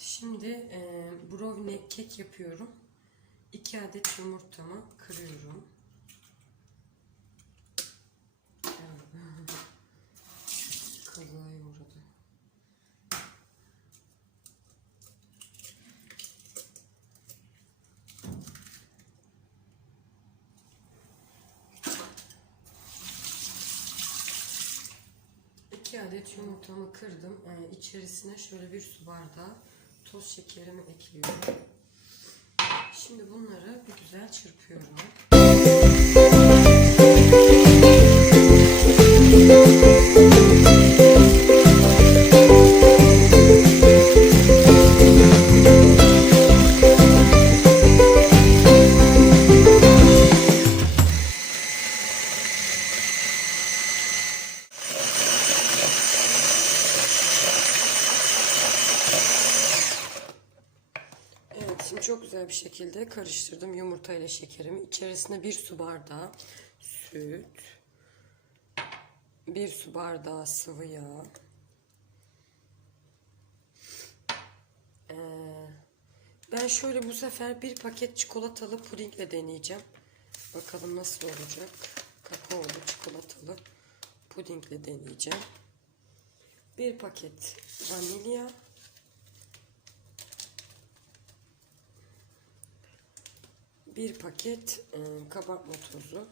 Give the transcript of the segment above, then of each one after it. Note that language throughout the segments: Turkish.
Şimdi e, brownie kek yapıyorum. 2 adet yumurtamı kırıyorum. Kazaya uğradı. İki adet yumurtamı kırdım. Ee, içerisine şöyle bir su bardağı toz şekerimi ekliyorum. Şimdi bunları bir güzel çırpıyorum. Güzel bir şekilde karıştırdım yumurta ile şekerimi. İçerisine bir su bardağı süt, bir su bardağı sıvı yağ, Ee, ben şöyle bu sefer bir paket çikolatalı pudingle deneyeceğim. Bakalım nasıl olacak. Kakaolu çikolatalı pudingle deneyeceğim. Bir paket vanilya. Bir paket e, kabartma tozu.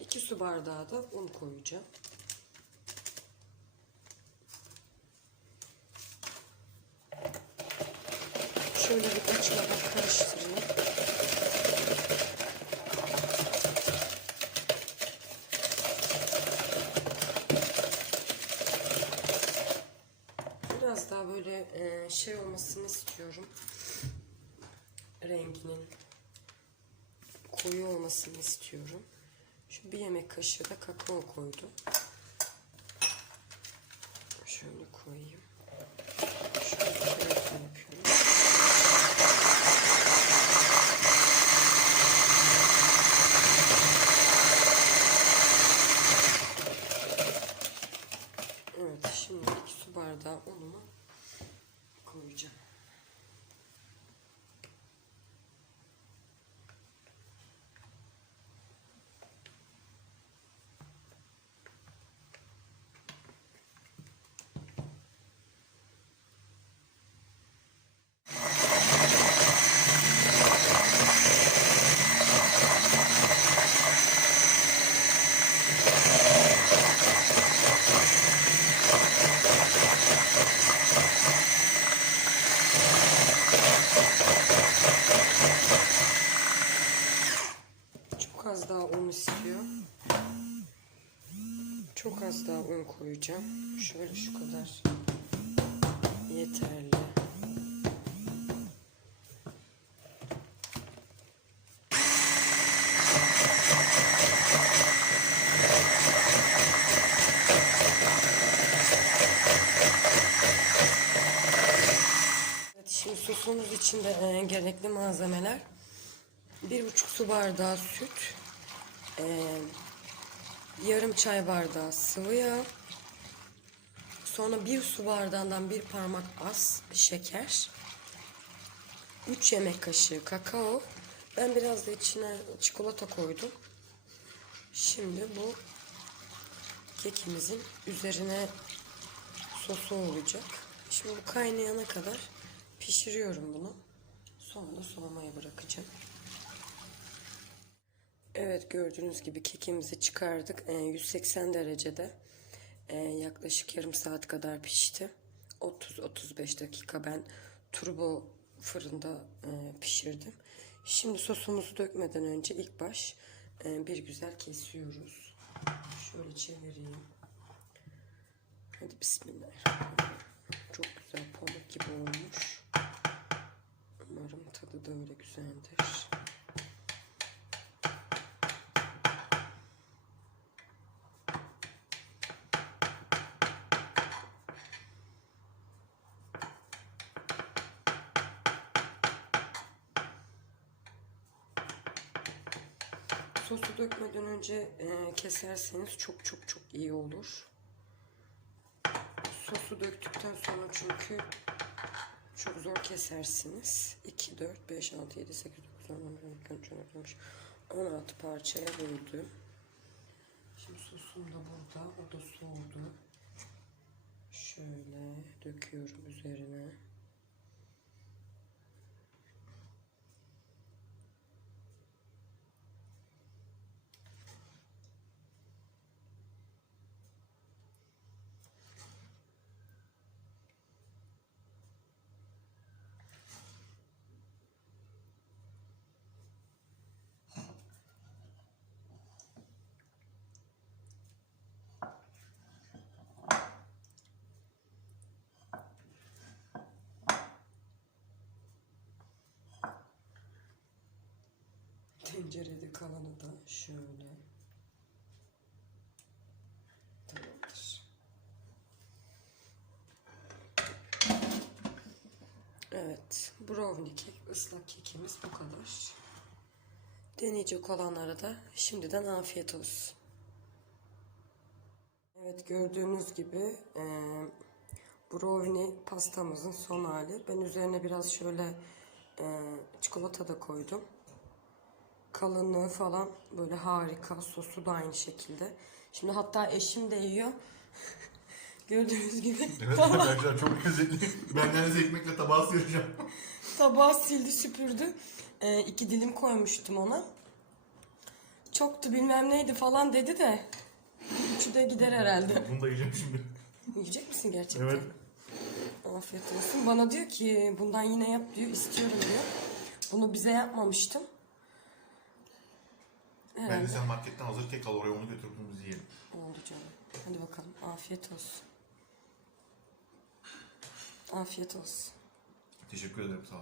İki su bardağı da un koyacağım. Şöyle bir açmadan karıştırayım. Biraz daha böyle e, şey olmasını istiyorum. Renginin koyu olmasını istiyorum. Şu bir yemek kaşığı da kakao koydum. Şöyle koyayım. Şöyle şöyle yapıyorum. Evet, şimdi iki su bardağı unumu koyacağım. Çok az daha un istiyor. Çok az daha un koyacağım. Şöyle şu kadar yeterli. Evet, şimdi sosumuz için de e, gerekli malzemeler. Bir buçuk su bardağı süt, e, yarım çay bardağı sıvı yağ, sonra bir su bardağından bir parmak az şeker, 3 yemek kaşığı kakao, ben biraz da içine çikolata koydum. Şimdi bu kekimizin üzerine sosu olacak. Şimdi bu kaynayana kadar pişiriyorum bunu. Sonra soğumaya bırakacağım. Evet gördüğünüz gibi kekimizi çıkardık. Ee, 180 derecede ee, yaklaşık yarım saat kadar pişti. 30-35 dakika ben turbo fırında e, pişirdim. Şimdi sosumuzu dökmeden önce ilk baş e, bir güzel kesiyoruz. Şöyle çevireyim. Hadi bismillah. Çok güzel pamuk gibi olmuş. Umarım tadı da öyle güzeldir. sosu dökmeden önce e, keserseniz çok çok çok iyi olur. Sosu döktükten sonra çünkü çok zor kesersiniz. 2, 4, 5, 6, 7, 8, 9, 10, 11, 12, 13, 14, 15, 16 parçaya böldüm. Şimdi sosum da burada. O da soğudu. Şöyle döküyorum üzerine. Tencerede kalanı da şöyle. Tamamdır. Evet, brownie kek, ıslak kekimiz bu kadar. Deneyecek olanlara da şimdiden afiyet olsun. Evet, gördüğünüz gibi eee brownie pastamızın son hali. Ben üzerine biraz şöyle eee, çikolata da koydum kalınlığı falan böyle harika. Sosu da aynı şekilde. Şimdi hatta eşim de yiyor. Gördüğünüz gibi Evet arkadaşlar çok lezzetli. Ben deniz ekmekle tabağı sıyıracağım. tabağı sildi süpürdü. Ee, iki dilim koymuştum ona. Çoktu bilmem neydi falan dedi de. Üçü de gider herhalde. Bunu da yiyeceğim şimdi. Yiyecek misin gerçekten? Evet. Afiyet olsun. Bana diyor ki bundan yine yap diyor. istiyorum diyor. Bunu bize yapmamıştım. Bence sen marketten hazır kek al oraya onu götür bunu biz yiyelim. Oldu canım. Hadi bakalım. Afiyet olsun. Afiyet olsun. Teşekkür ederim sağ ol.